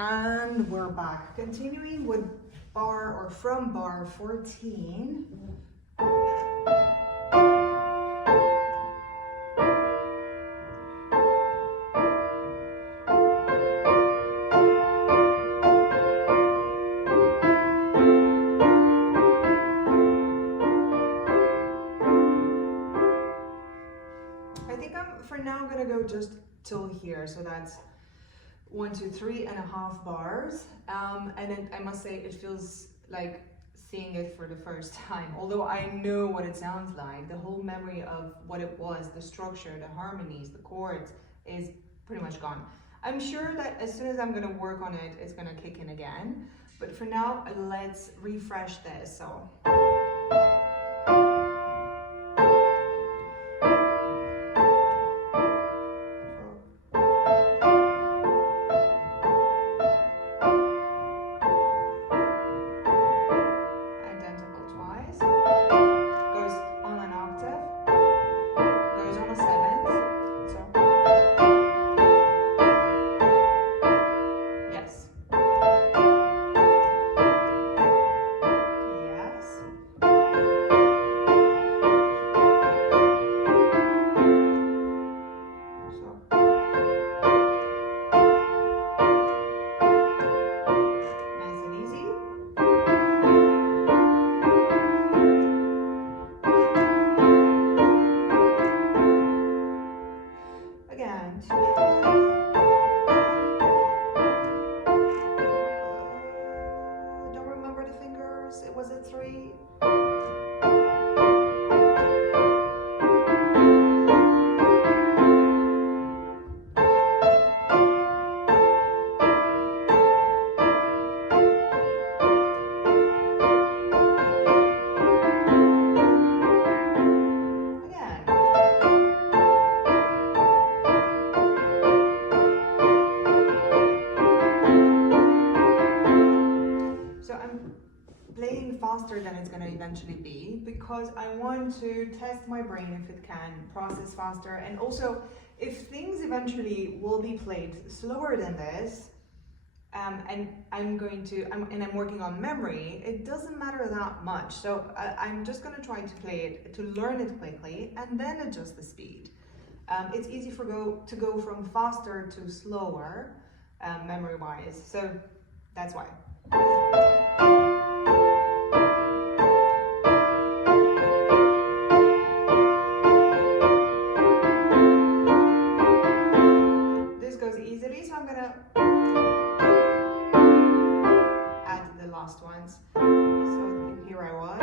And we're back, continuing with bar or from bar 14. I think for now I'm gonna go just till here, so that's 1, 2, 3.5 bars, and then I must say it feels like seeing it for the first time, although I know what it sounds like. The whole memory of what it was, the structure, the harmonies, the chords is pretty much gone. I'm sure that as soon as I'm gonna work on it, it's gonna kick in again, but for now let's refresh this. So was it 3? Faster than it's going to eventually be, because I want to test my brain if it can process faster, and also if things eventually will be played slower than this, and I'm working on memory, it doesn't matter that much. So I'm just going to try to play it, to learn it quickly, and then adjust the speed. It's easy to go from faster to slower, memory-wise, so that's why. So I'm gonna add the last ones. So here I was.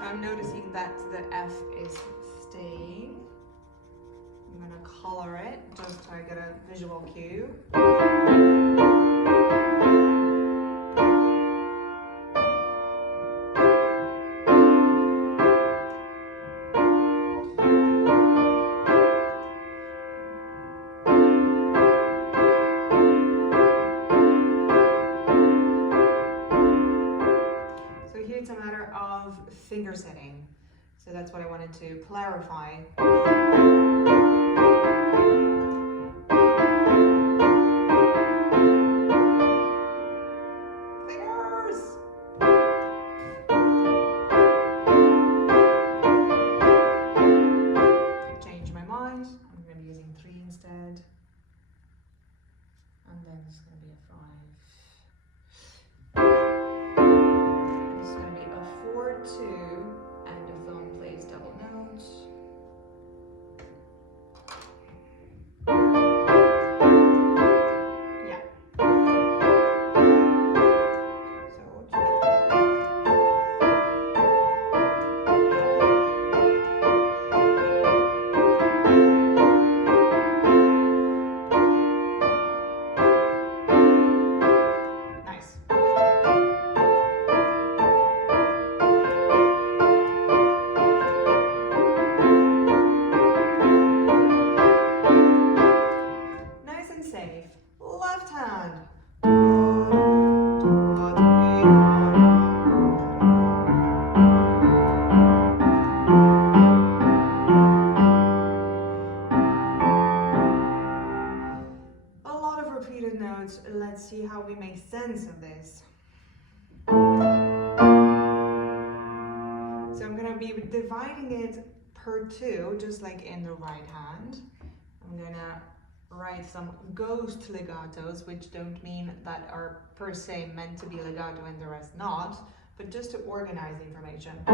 So I'm noticing that the F is staying. I'm gonna color it just so I get a visual cue. It's a matter of finger setting, so that's what I wanted to clarify. Fingers! Change my mind, I'm going to be using 3 instead, and then it's going to be a 5. 4, 2, and the thumb plays double notes. let's see how we make sense of this. So I'm gonna be dividing it per 2, just like in the right hand. I'm gonna write some ghost legatos, which don't mean that are per se meant to be legato and the rest not, but just to organize information.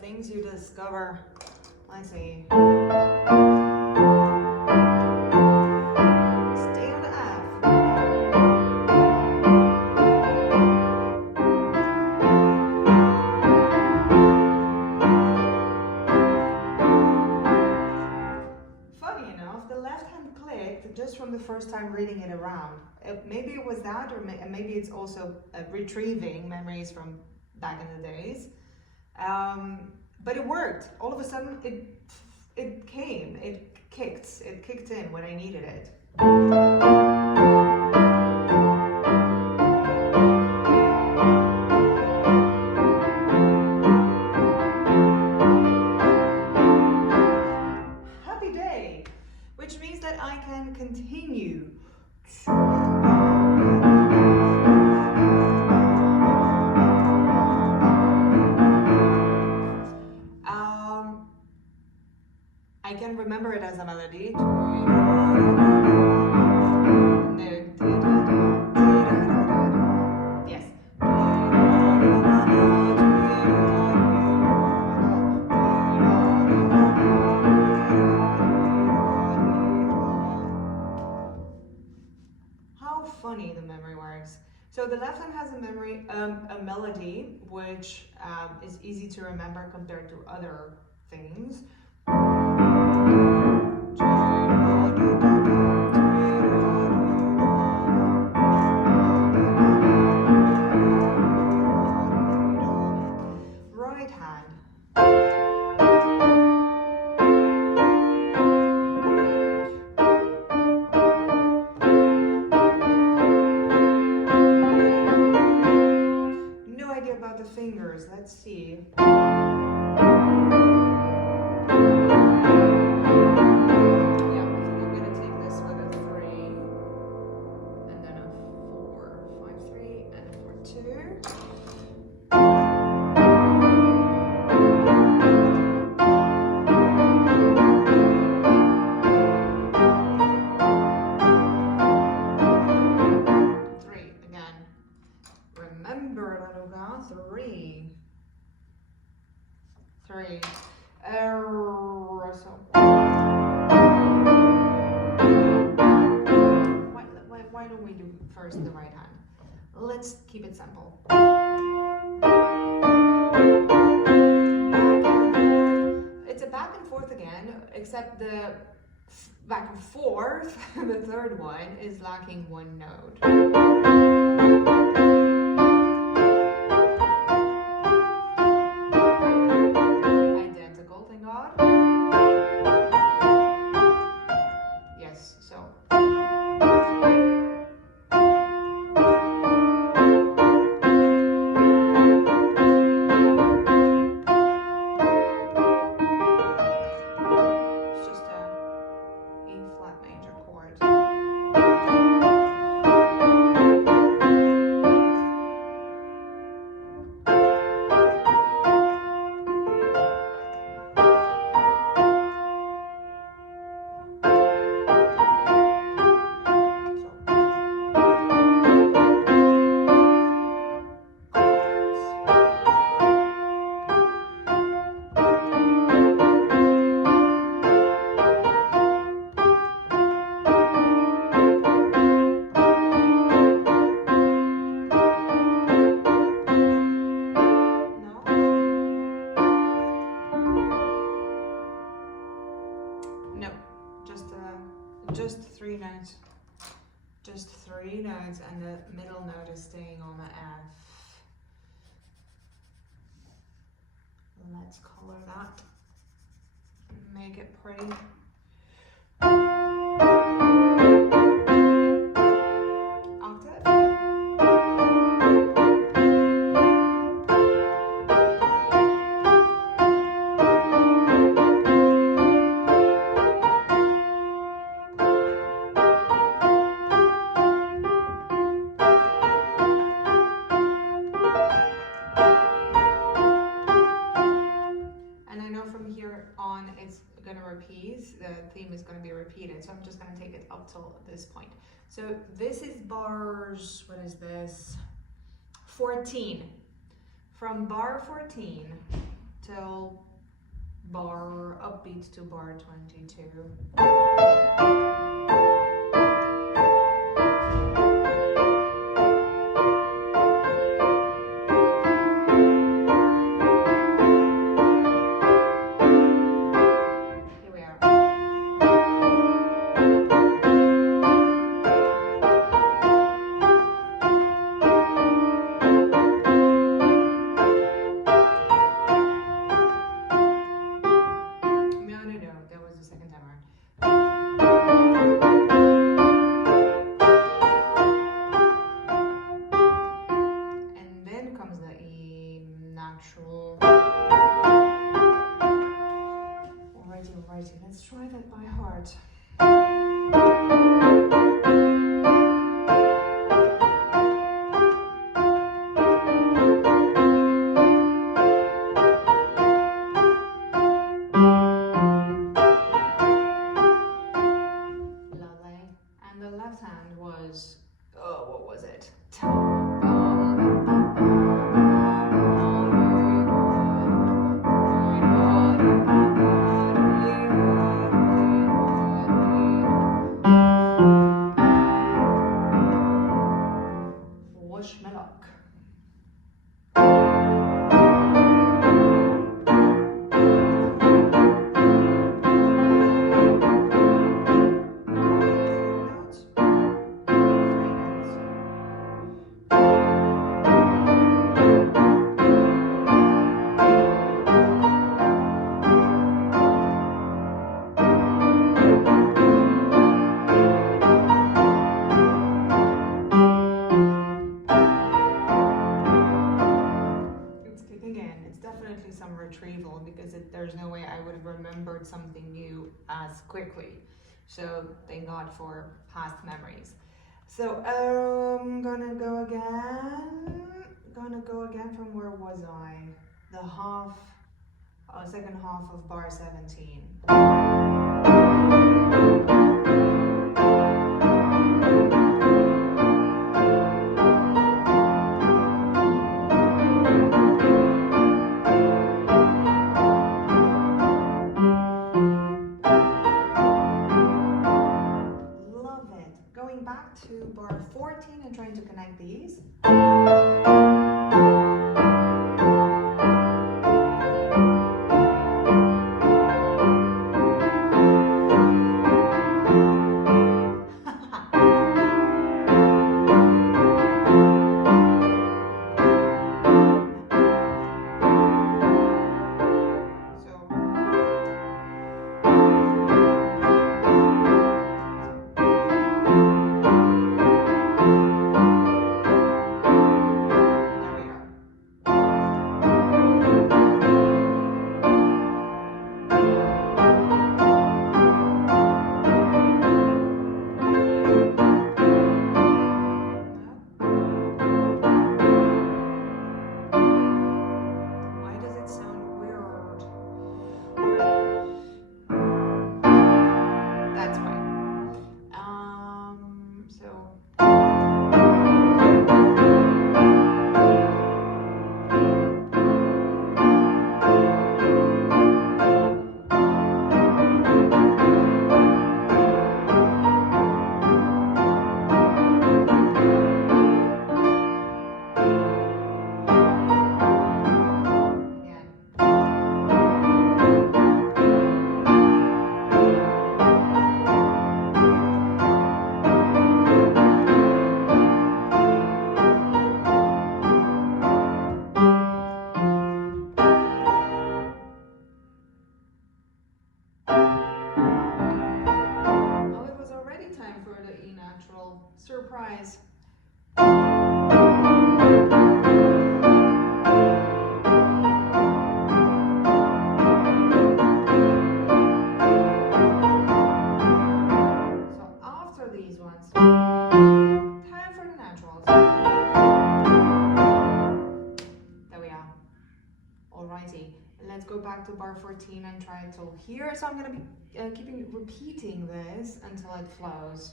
Things you discover. Let's see. Stay on the F. Funny enough, the left hand clicked just from the first time reading it around. Maybe it was that, or maybe it's also retrieving memories from back in the days. But it worked. All of a sudden, it kicked in when I needed it. Happy day, which means that I can continue. I can remember it as a melody. Yes. How funny the memory works. So the left hand has a melody, which is easy to remember compared to other things. Right hand. No idea about the fingers. Let's see. Three. So. Why don't we do first the right hand? Let's keep it simple. It's a back and forth again, except the back and forth, the third one, is lacking one note. just 3 notes. Just 3 notes, and the middle note is staying on the F. Let's color that. Make it pretty. Octave. The theme is going to be repeated, so I'm just going to take it up till this point. So this is bars, what is this? 14. From bar 14 till bar upbeat to bar 22. Alrighty, let's try that by heart. Lovely. And the left hand was, oh, what was it? Some retrieval, because there's no way I would have remembered something new as quickly. So thank God for past memories. So I'm gonna go again from where was I? The second half of bar 17. Back to bar 14 and trying to connect these. let's go back to bar 14 and try it till here. So I'm going to be repeating this until it flows.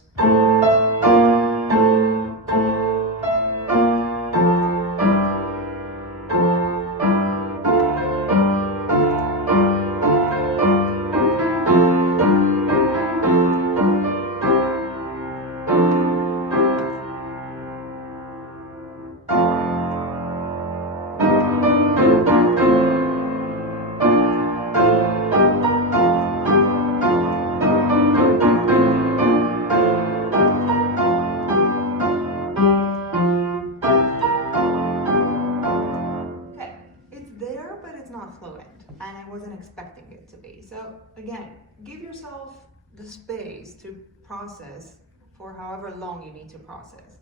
And I wasn't expecting it to be. So again, give yourself the space to process for however long you need to process.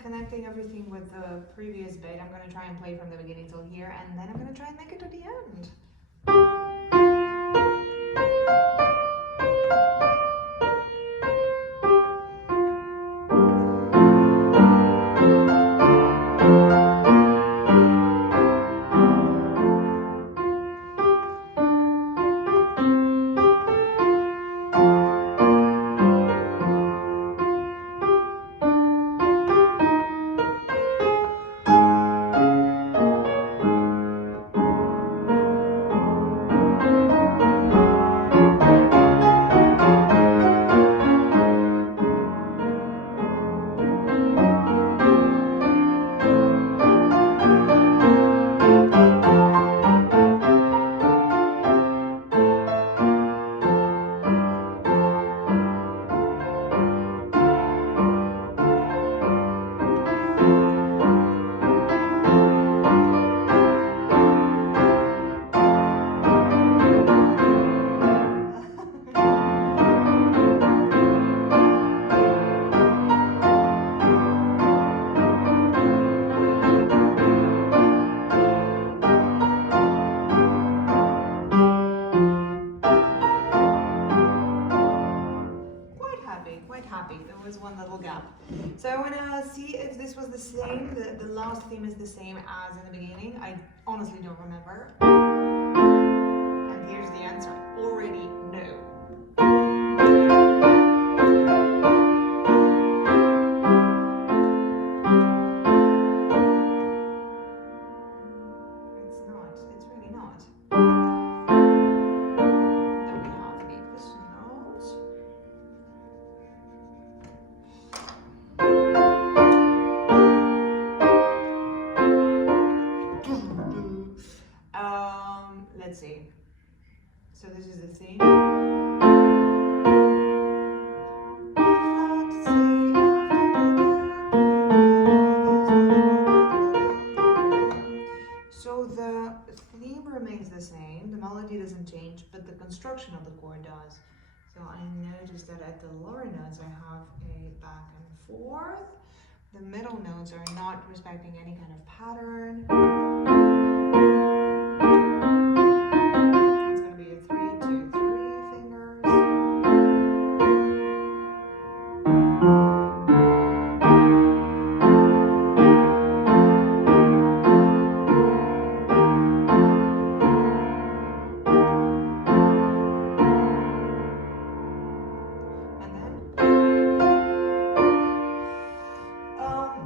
Connecting everything with the previous bit, I'm going to try and play from the beginning till here, and then I'm going to try and make it to the end. There was one little gap. So I want to see if this was the same, the last theme is the same as in the beginning. I honestly don't remember. And here's the answer. Already no. It's not. It's really not. Then we have this note. Let's see. So this is the theme. So the theme remains the same, the melody doesn't change, but the construction of the chord does. So I noticed that at the lower notes I have a back and forth. The middle notes are not respecting any kind of pattern. It's going to be a 3, 2, 3 fingers.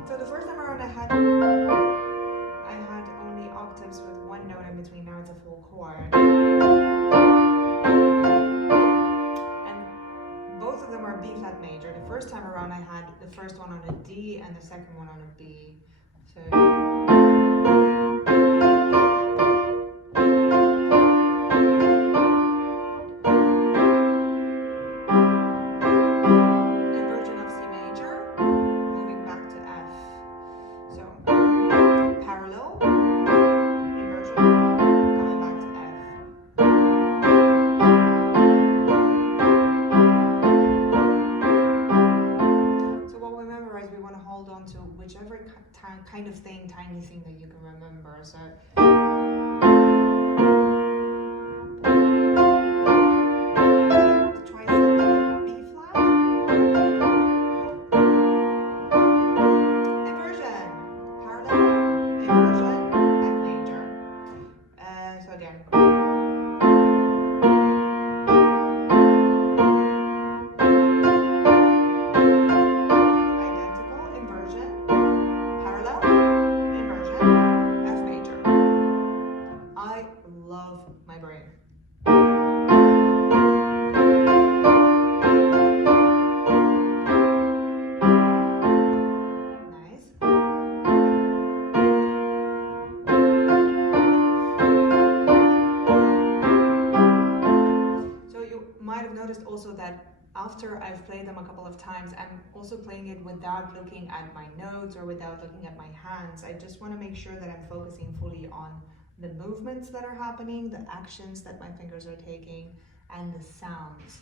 So the first time around I had only octaves with one note in between. Now it's a full chord. And both of them are B flat major. The first time around I had the first one on a D and the second one on a B. So my brain. Nice. So you might have noticed also that after I've played them a couple of times, I'm also playing it without looking at my notes or without looking at my hands. I just want to make sure that I'm focusing fully on the movements that are happening, the actions that my fingers are taking, and the sounds.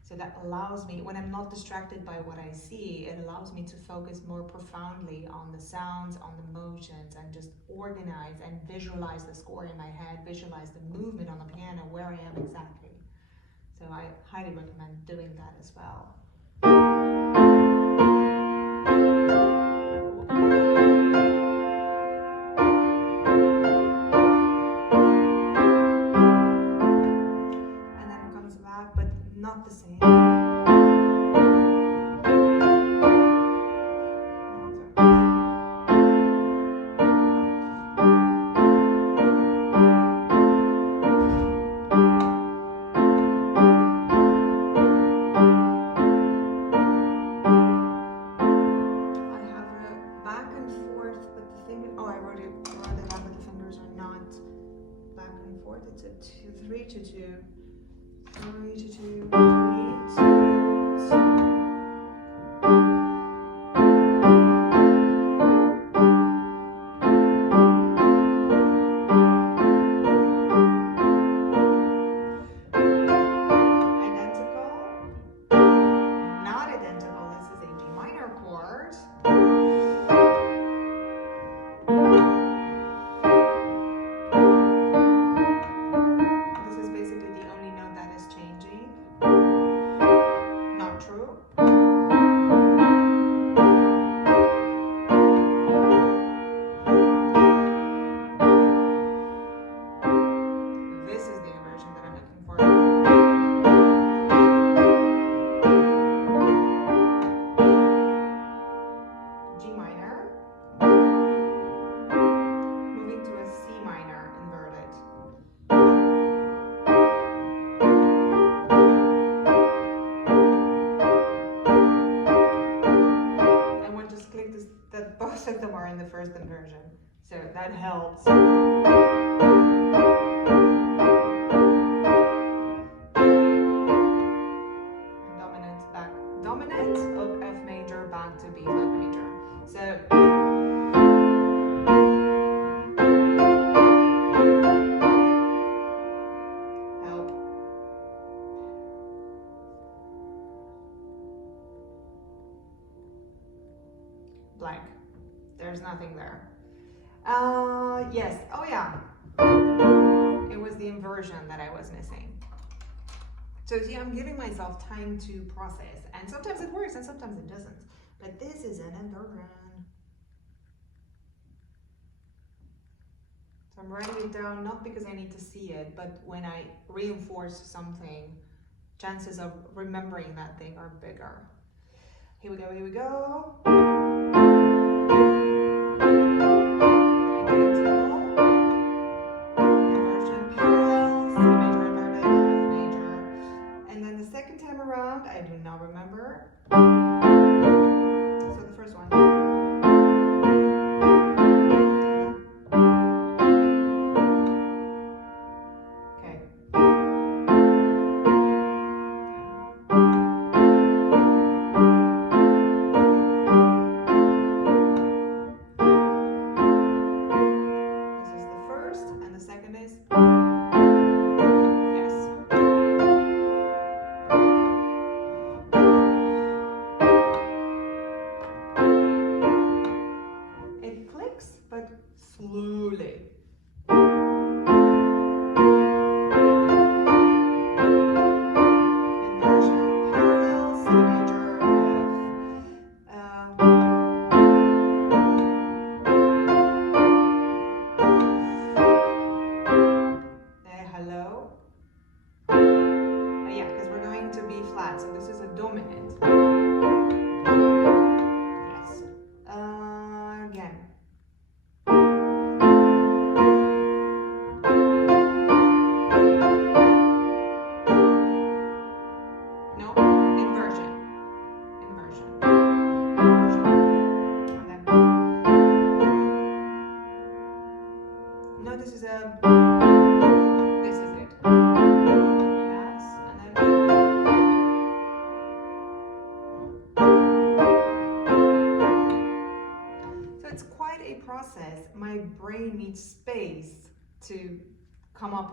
So that allows me, when I'm not distracted by what I see, it allows me to focus more profoundly on the sounds, on the motions, and just organize and visualize the score in my head, visualize the movement on the piano, where I am exactly. So I highly recommend doing that as well. And then it comes back, but not the same. It's a 3 to 2, 3 to 2, 3 to 2. Identical? Not identical. This is a G minor chord. Both of them are in the first inversion, so that helps. And dominant back, dominant of F major back to B flat major. So help. Blank. There's nothing there. Yes. Oh yeah. It was the inversion that I was missing. So see, I'm giving myself time to process, and sometimes it works and sometimes it doesn't. But this is an inversion. So I'm writing it down not because I need to see it, but when I reinforce something, chances of remembering that thing are bigger. Here we go, here we go. I do not remember. So the first one. Okay. This is the first, and the second is. Yes.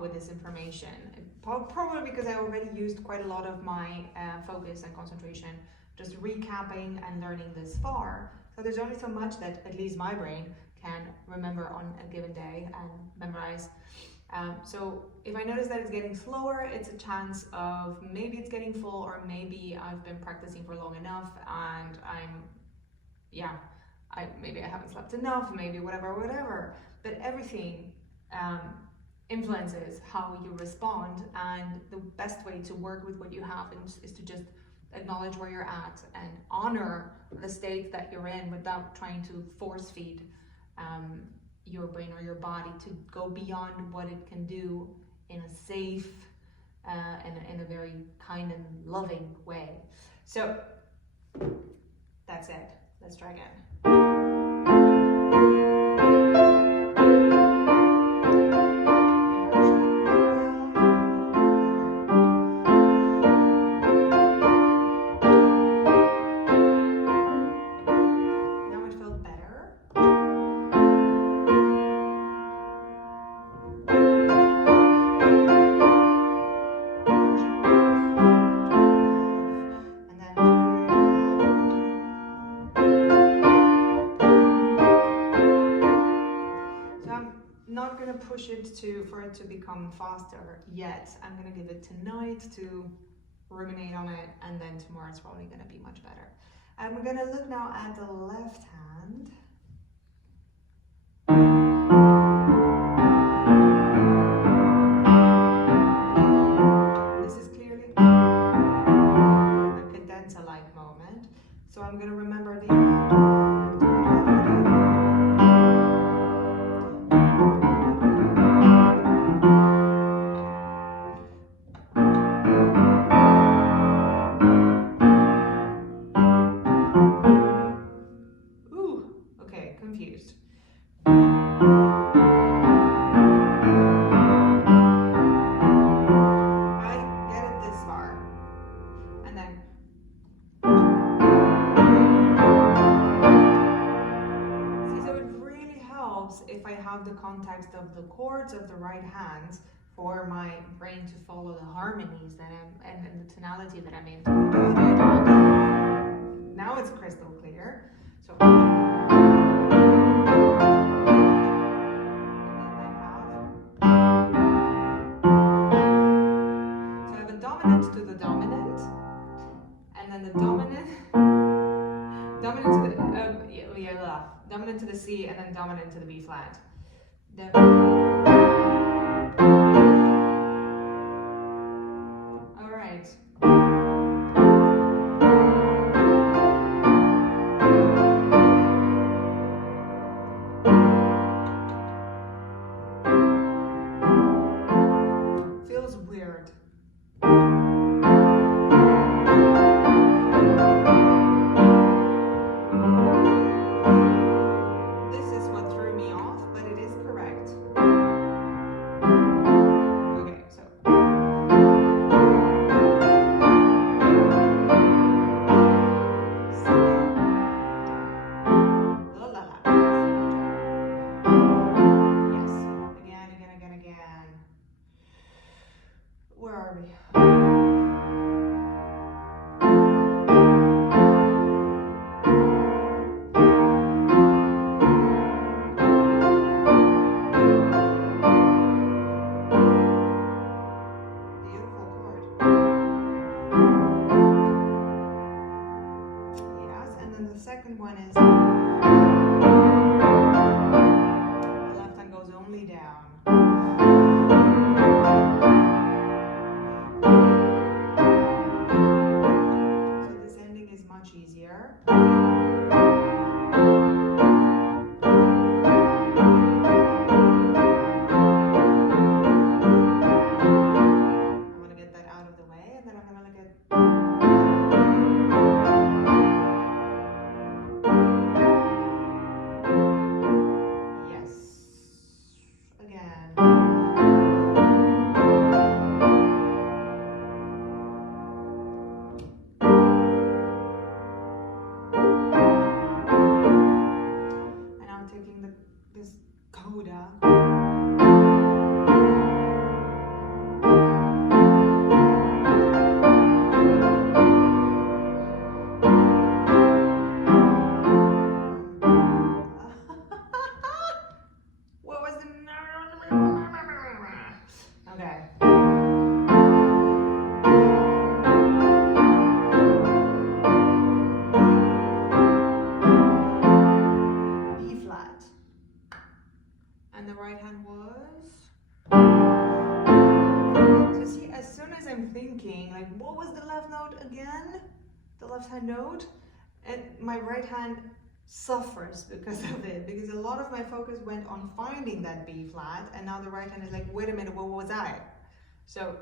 with this information. Probably because I already used quite a lot of my focus and concentration just recapping and learning this far. So there's only so much that at least my brain can remember on a given day and memorize. So if I notice that it's getting slower, it's a chance of maybe it's getting full, or maybe I've been practicing for long enough and maybe I haven't slept enough, maybe whatever. But everything influences how you respond, and the best way to work with what you have is to just acknowledge where you're at and honor the state that you're in without trying to force feed your brain or your body to go beyond what it can do in a safe and in a very kind and loving way. So that's it. Let's try again. Not going to push it for it to become faster yet. I'm going to give it tonight to ruminate on it, and then tomorrow it's probably going to be much better. I'm going to look now at the left hand. This is clearly a cadenza-like moment. So I'm going to remember the confused. I get it this far, and then see, so it really helps if I have the context of the chords of the right hands for my brain to follow the harmonies that and the tonality that I'm in. Now it's crystal clear. So to the dominant, and then the dominant to the C, and then dominant to the B flat. All right. Feels weird. Where are we? Beautiful chord. Yes, and then the second one is the left hand goes only down. Easier. I want to get that out of the way, and then I'm going to look at So see, as soon as I'm thinking, like, what was the left note again? The left hand note? And my right hand suffers because of it, because a lot of my focus went on finding that B flat, and now the right hand is like, wait a minute, what was I? So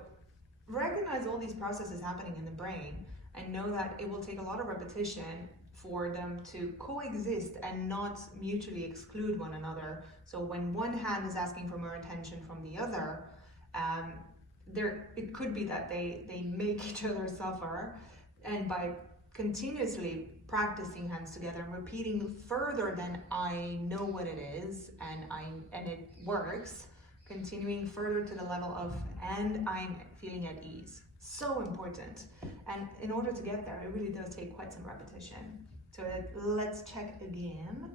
recognize all these processes happening in the brain and know that it will take a lot of repetition for them to coexist and not mutually exclude one another. So when one hand is asking for more attention from the other, it could be that they make each other suffer, and by continuously practicing hands together and repeating further than I know what it is and it works, continuing further to the level of and I'm feeling at ease. So important. And in order to get there, it really does take quite some repetition. So let's check again.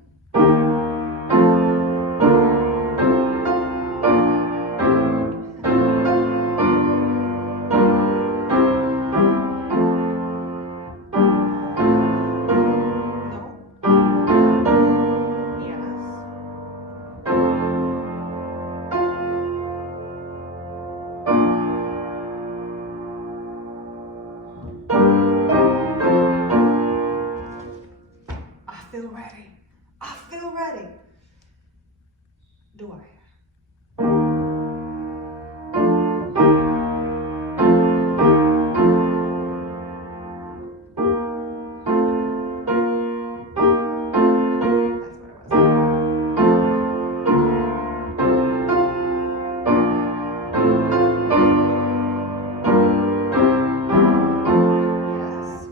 I feel ready. Do I? That's what it was. Yes.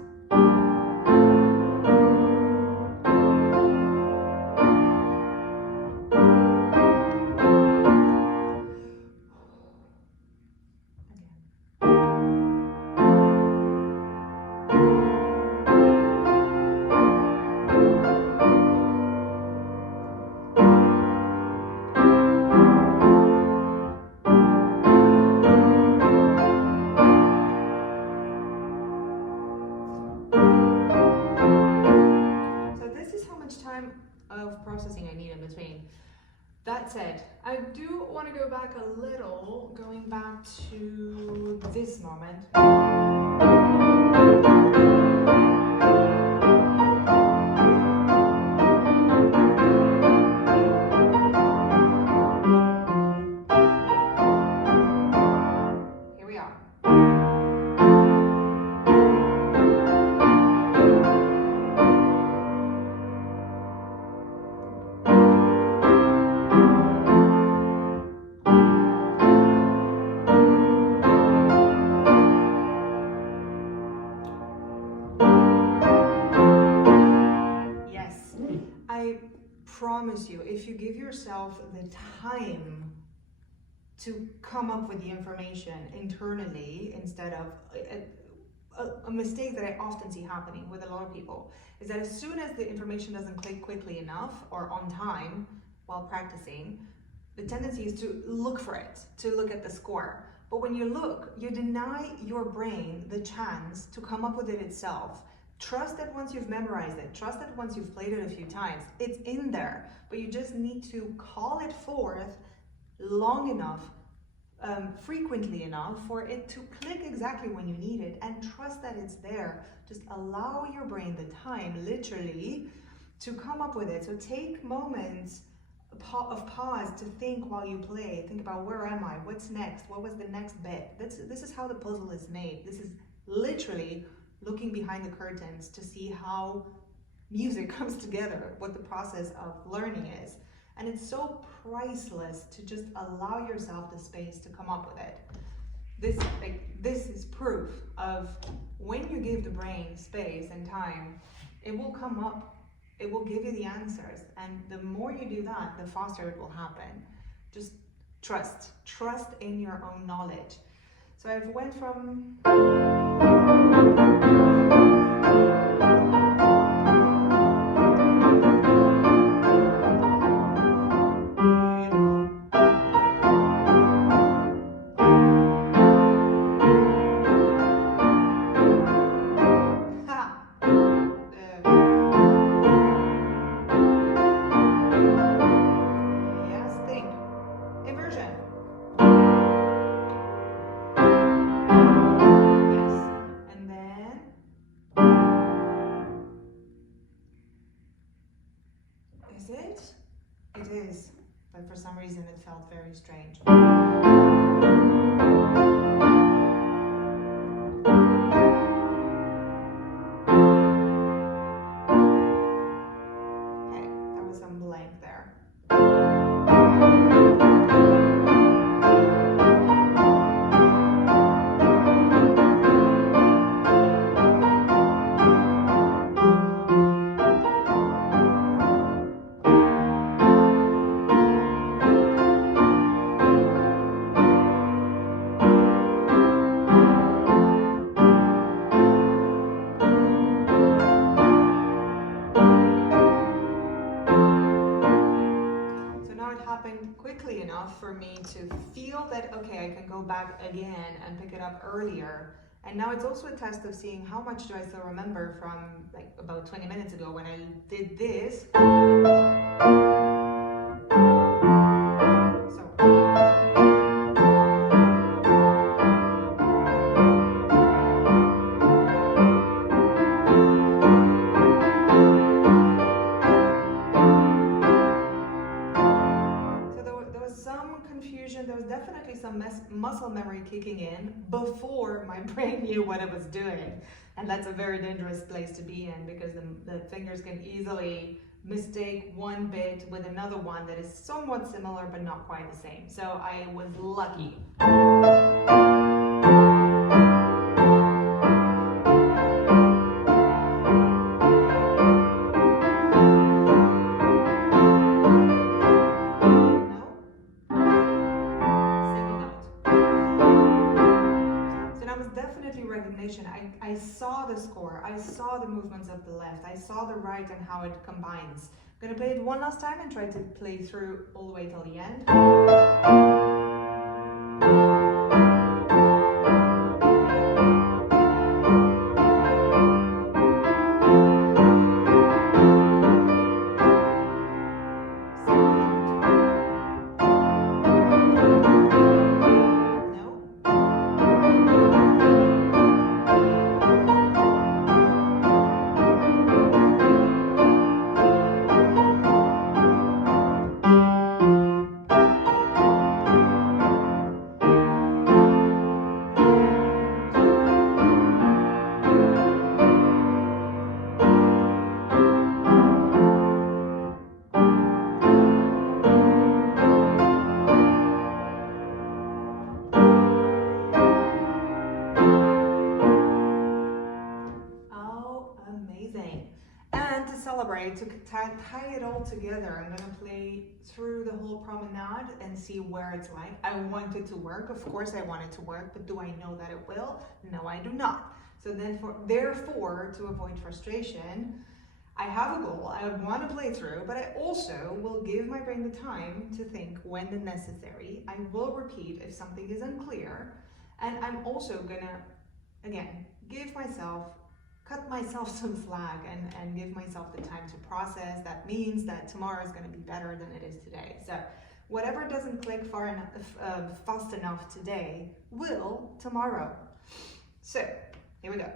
Time of processing I need in between. That said, I do want to go back a little, going back to this moment. Here we are. I promise you, if you give yourself the time to come up with the information internally, instead of a mistake that I often see happening with a lot of people, is that as soon as the information doesn't click quickly enough or on time while practicing, the tendency is to look for it, to look at the score. But when you look, you deny your brain the chance to come up with it itself. Trust that once you've memorized it, trust that once you've played it a few times, it's in there, but you just need to call it forth long enough, frequently enough for it to click exactly when you need it, and trust that it's there. Just allow your brain the time, literally, to come up with it. So take moments of pause to think while you play. Think about, where am I? What's next? What was the next bit? This is how the puzzle is made. This is literally looking behind the curtains to see how music comes together, what the process of learning is. And it's so priceless to just allow yourself the space to come up with it. This is proof of when you give the brain space and time, it will come up, it will give you the answers. And the more you do that, the faster it will happen. Just trust in your own knowledge. So I've went from felt very strange. Okay, there was some blank there. Quickly enough for me to feel that, okay, I can go back again and pick it up earlier. And now it's also a test of seeing how much do I still remember from like about 20 minutes ago when I did this. There was definitely some muscle memory kicking in before my brain knew what it was doing. And that's a very dangerous place to be in, because the fingers can easily mistake one bit with another one that is somewhat similar but not quite the same. So I was lucky. Recognition. I saw the score, I saw the movements of the left, I saw the right and how it combines. I'm gonna play it one last time and try to play through all the way till the end. To tie it all together, I'm gonna play through the whole Promenade and see where it's like. I want it to work, of course I want it to work, but do I know that it will? No, I do not. So then therefore, to avoid frustration, I have a goal, I want to play through, but I also will give my brain the time to think when necessary. I will repeat if something is unclear, and I'm also gonna, again, cut myself some slack and give myself the time to process. That means that tomorrow is going to be better than it is today. So whatever doesn't click fast enough today will tomorrow. So here we go.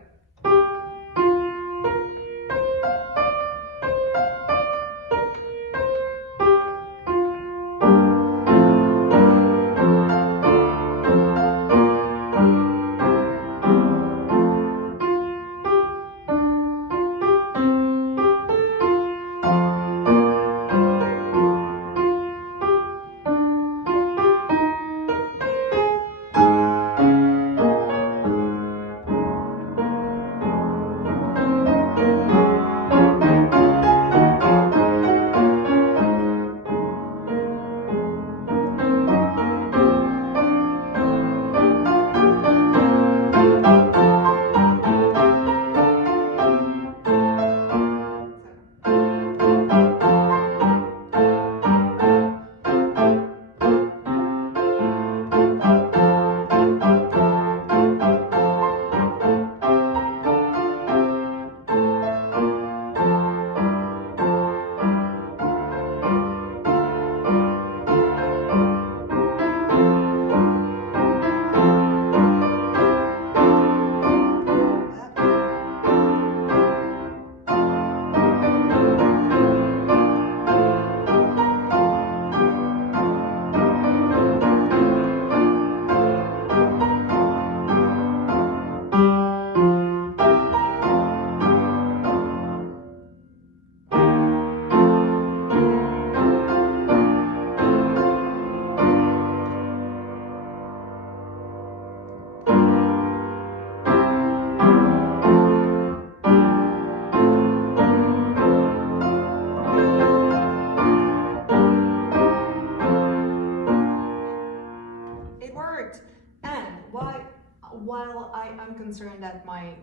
while I am concerned that my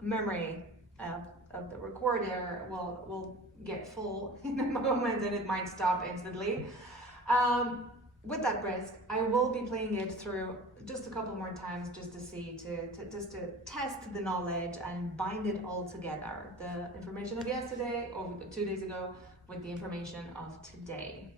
memory of the recorder will get full in a moment and it might stop instantly, with that risk, I will be playing it through just a couple more times just to see, just to test the knowledge and bind it all together. The information of yesterday or 2 days ago with the information of today.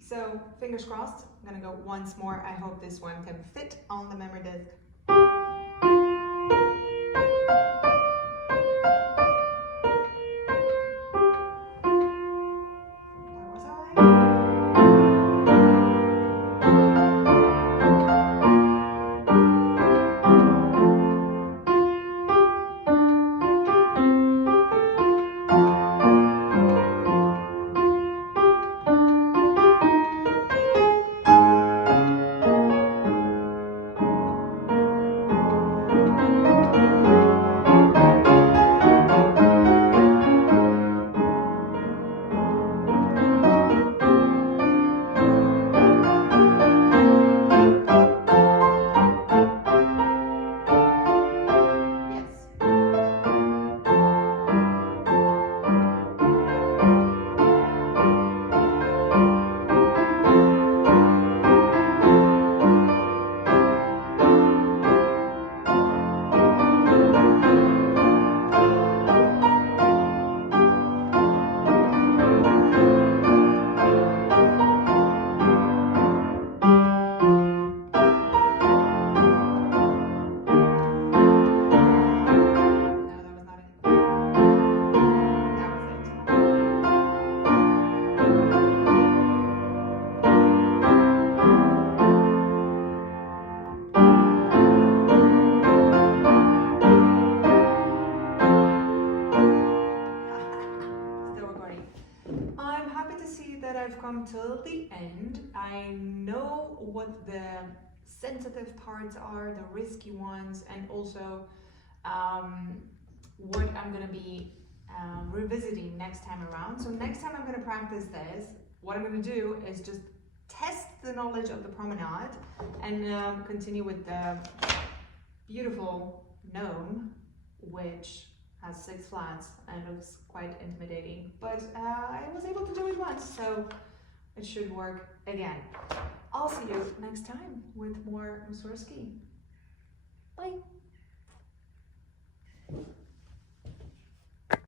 So fingers crossed, I'm gonna go once more. I hope this one can fit on the memory disk. Where was I? I've come till the end. I know what the sensitive parts are, the risky ones, and also what I'm going to be revisiting next time around. So next time I'm going to practice this, what I'm going to do is just test the knowledge of the Promenade and continue with the beautiful gnome, which has 6 flats and looks quite intimidating, but I was able to do it once, so it should work again. I'll see you next time with more Mussorgsky.